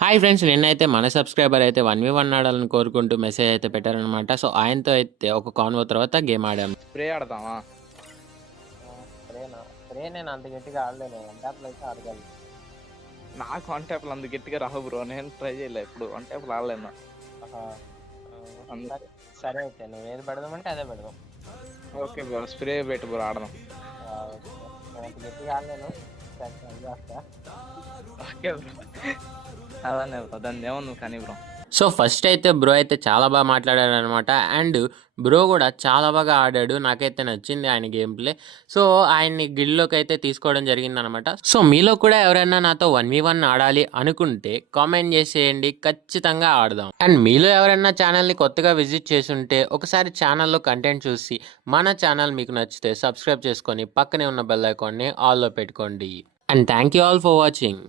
Hi friends, నిన్నైతే మన subscriber అయితే 1v1 ఆడాలని కోరుకుంటూ మెసేజ్ అయితే పెట్టారనమాట. సో ఆయనతో అయితే ఒక కాన్వో తర్వాత గేమ్ ఆడాం. స్ప్రే ఆడతావా? స్ప్రే నేను అంత గట్టిగా ఆడలేను. వన్ ట్యాప్లో అయితే ఆడగలను. నాకు వన్ ట్యాప్లు అంత గట్టిగా రావు బ్రో, నేను ట్రై చేయలే ఎప్పుడు వన్ ట్యాప్లు ఆడలేను. సరే అయితే నువ్వు ఏది పెడదామంటే అదే పెడదాం. ఓకే బ్రో, స్ప్రే పెట్టు బ్రో, ఆడదాం. నేను అంత గట్టిగా ఆడలేను. చేస్తా. ఓకే బ్రో, అలానే బ్రో, దాన్ని ఏమన్నా కానీ బ్రో. సో ఫస్ట్ అయితే బ్రో అయితే చాలా బాగా మాట్లాడాడు అనమాట. అండ్ బ్రో కూడా చాలా బాగా ఆడాడు, నాకైతే నచ్చింది ఆయన గేమ్ ప్లే. సో ఆయన్ని గిల్డ్లోకి అయితే తీసుకోవడం జరిగింది అనమాట. సో మీలో కూడా ఎవరైనా నాతో 1v1 ఆడాలి అనుకుంటే కామెంట్ చేసేయండి, ఖచ్చితంగా ఆడదాం. అండ్ మీలో ఎవరైనా ఛానల్ని కొత్తగా విజిట్ చేసుంటే ఒకసారి ఛానల్లో కంటెంట్ చూసి మన ఛానల్ మీకు నచ్చితే సబ్స్క్రైబ్ చేసుకొని పక్కనే ఉన్న బెల్ ఐకాన్ని ఆల్లో పెట్టుకోండి. And thank you all for watching.